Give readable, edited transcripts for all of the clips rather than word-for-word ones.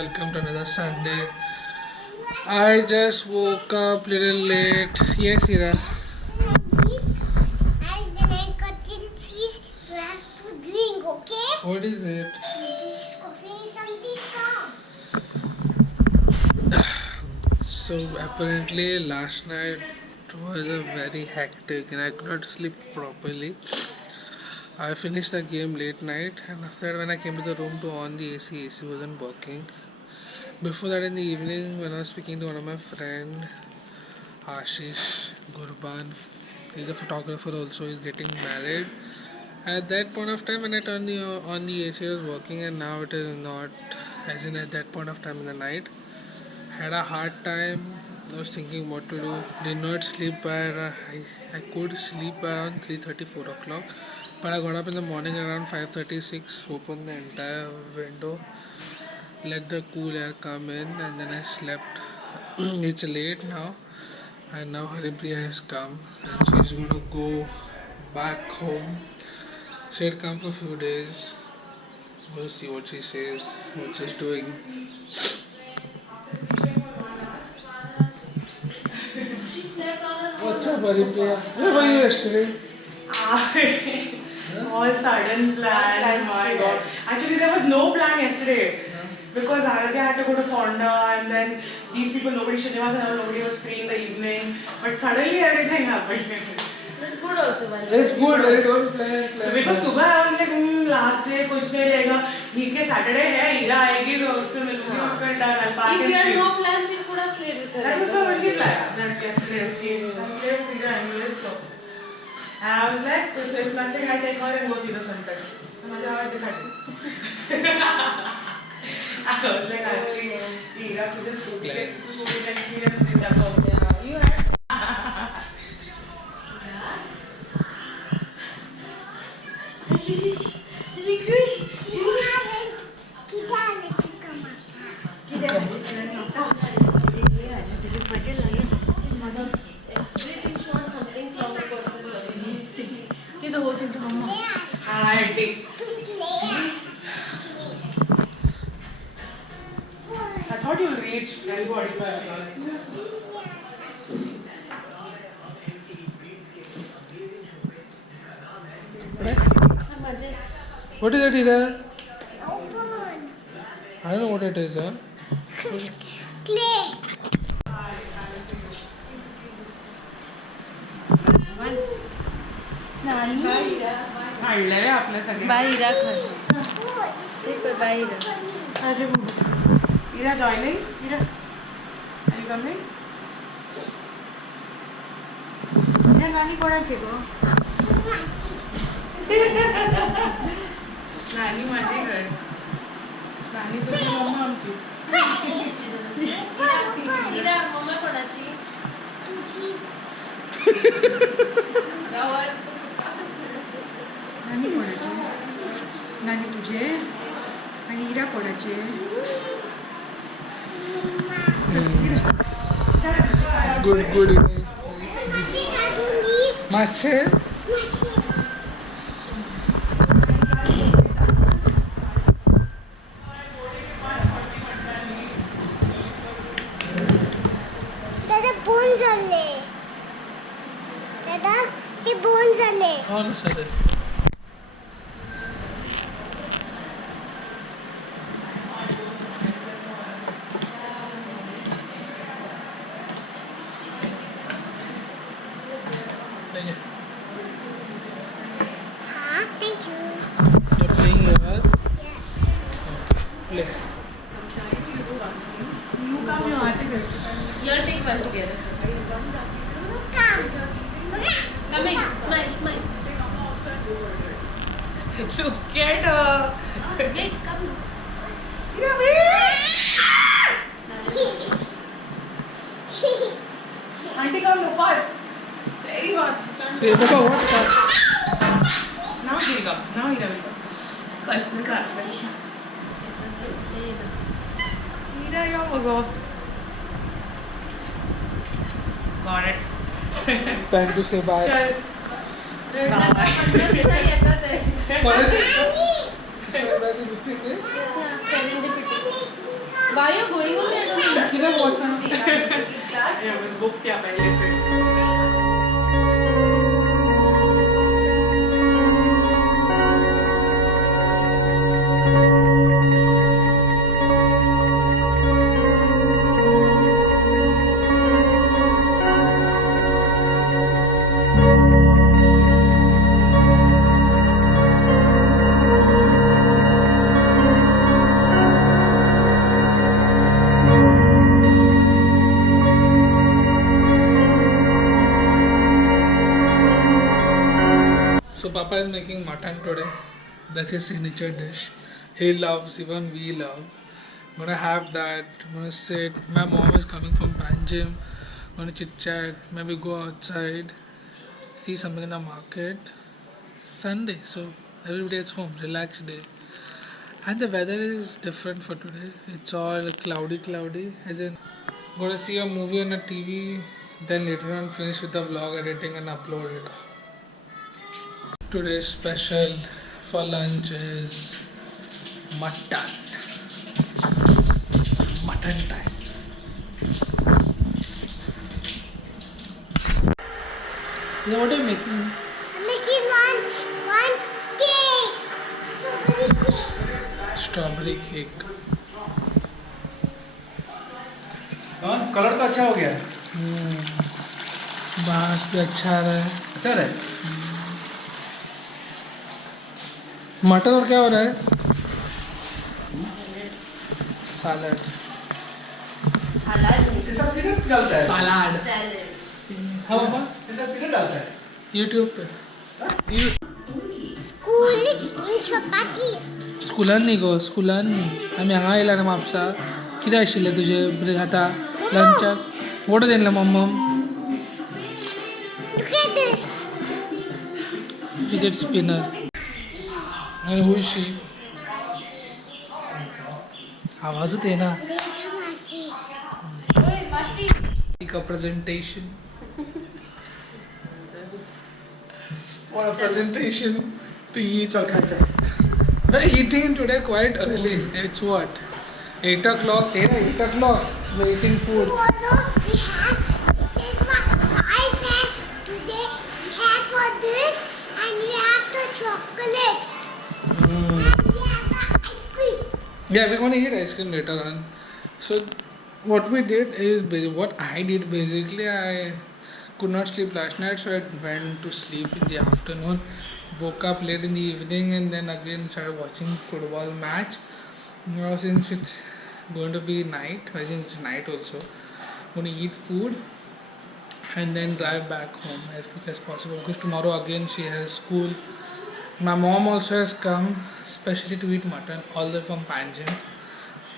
welcome to another Sunday. I just woke up little late. Yes, Ira. What is it? So apparently last night was a very hectic and I could not sleep properly. I finished the game late night and after that when I came to the room to on the AC wasn't working. Before that in the evening when I was speaking to one of my friend Ashish Gurban, he's a photographer also, he's getting married. At that point of time when I turned on the AC it was working and now it is not, as in at that point of time in the night. Had a hard time. I was thinking what to do. Did not sleep I could sleep around 3:30 4 o'clock. But I got up in the morning around 5:36, opened the entire window, let the cool air come in and then I slept. It's late now and now Haripriya has come and she's going to go back home. She had come for a few days. We'll see what she says, what she's doing. What's up, Haripriya? Where were you yesterday? All sudden plans. My God. Actually, there was no plan yesterday. Because Aradhya had to go to Fonda and then these people, nobody was free in the evening. But suddenly everything happened. It's good also. It's good, I don't plan. Because सुबह I was like, last day कुछ नहीं रहेगा. ठीक है, Saturday है, हीरा आएगी तो उससे मिलूंगी और फिर done. I'll pack and sleep. If you had no plans, you could have played with her. That was my only plan. That yesterday's game. I played with Ira anyways, so. And I was like, if nothing, I take her and go see the sunset. And I decided. I was like, actually, Ira to the scooty experience in that home. Yeah, you had. I thought you reached 10:45. What is it, Ira? Open. I don't know what it is, huh? Clay. आणलंय आपल्यासाठी. बाहेर अरे Ira joining? Are you coming? नानी कोणाची गो? नानी माझी घर. नानी तुझी मम्मा आमची. इरा मम्मा कोणाची? तुझी. नानी कोणाची? नानी तुझे आणि इरा कोणाची? Good. मासे? दादा बोन झाले. दादा हे बोन झाले. हो ना सर. हाँ, thank you. You're playing here? Yes. Play. You come here, I think. You'll take one together. Come in, smile. Look at her. Wait, come. Ira, wait. Auntie, come no fast. Very fast. Say, Baba, what fast? Now she'll come. Now Ira will come. Kasne saatla. Ira, you go. Got it. Time to say bye. चल. रडला का 15 दिवसांनी येतात ते. Serendipity. Serendipity. Why you going on there? किधर बोलता हूँ? Class? ये बस बुक क्या पहले से So Papa is making mutton today. That's his signature dish. He loves, even we love. Gonna have that. Gonna sit. My mom is coming from Panjim. Gonna chit chat. Maybe go outside. See something in the market. Sunday, so everybody is home. Relaxed day. And the weather is different for today. It's all cloudy. As in, gonna see a movie on a TV. Then later on finish with the vlog editing and upload it. Today's special for lunch is mutton. Mutton time. You know what are you making? I'm making one cake. Strawberry Strawberry cake. cake. हाँ colour तो अच्छा हो गया बास भी अच्छा आ रहा है. अच्छा है मटर और क्या हो रहा है? सैलड. Salad. ये सब किधर डालता है सलाड. Salad. हाँ पापा. ये सब किधर डालता है यूट्यूब पे. चपाती. स्कूलान नाही गो स्कूलान नाही. आम्ही हांगा येयला न्हू म्हापसा. कितें आशिल्लें तुजें आतां लंचाक? What देनलें मम्मम? Look at this. Fidget spinner. And who is she? आवाजच येना. Oi, Masi. Like a presentation. What a presentation to eat. We're eating today quite early. It's what? 8 o'clock. 8 o'clock. We're eating food. Tomorrow we have this one. I said today we have for this and we have the chocolates. And we have the ice cream. Yeah, we're going to eat ice cream later on. So, what we did is what I did basically. I could not sleep last night, so I went to sleep in the afternoon. Woke up late in the evening and then again started watching football match. Now, since it's going to be night, I think it's night also. I'm going to eat food and then drive back home as quick as possible because tomorrow again she has school. My mom also has come especially to eat mutton all the way from Panjim.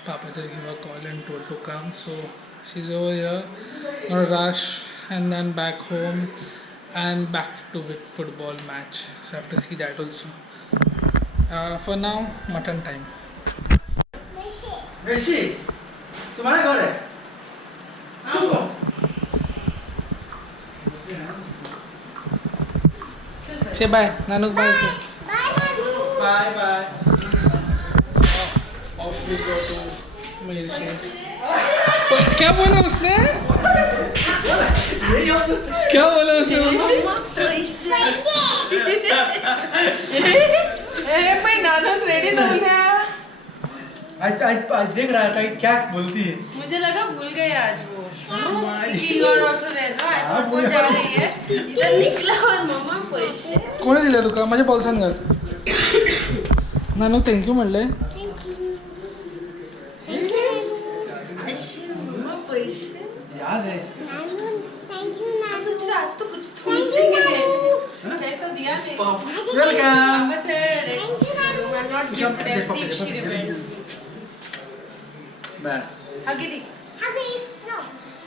Papa just gave her a call and told to come, so she's over here. Gonna rush and then back home and back to the football match. So I have to see that also. For now, mutton time. ऋषि तुम्हारा घर है तुमको Say bye, Nanuk bye. Bye, Nanu. Bye bye Off we go to Mauritius. क्या बोला उसने? यही हम क्या बोला उसने? पण नानू रेडी जाऊन या आज देख रहा था कि क्या बोलती है मुझे लगा भूल गए आज वो क्योंकि यू आर आल्सो देयर ना आई थॉट वो जा रही है इधर निकला और मम्मा पैसे कोणी दिले तुका? माझ्या पॉल्सान घाल. नानू थँक्यू म्हणले. अशी मम्मा पैसे याद है इसका Nanu, thank you, Nanu. सोच रहा आज तो कुछ Thank you, Nanu. कैसा दिया ने वेलकम पापा said you are not gift as if she remembers बस हगी Huggy. No.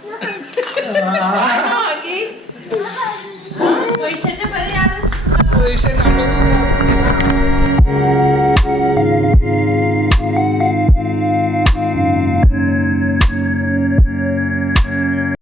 No huggy. पैशाच्या पहिले आलं पैसे नानू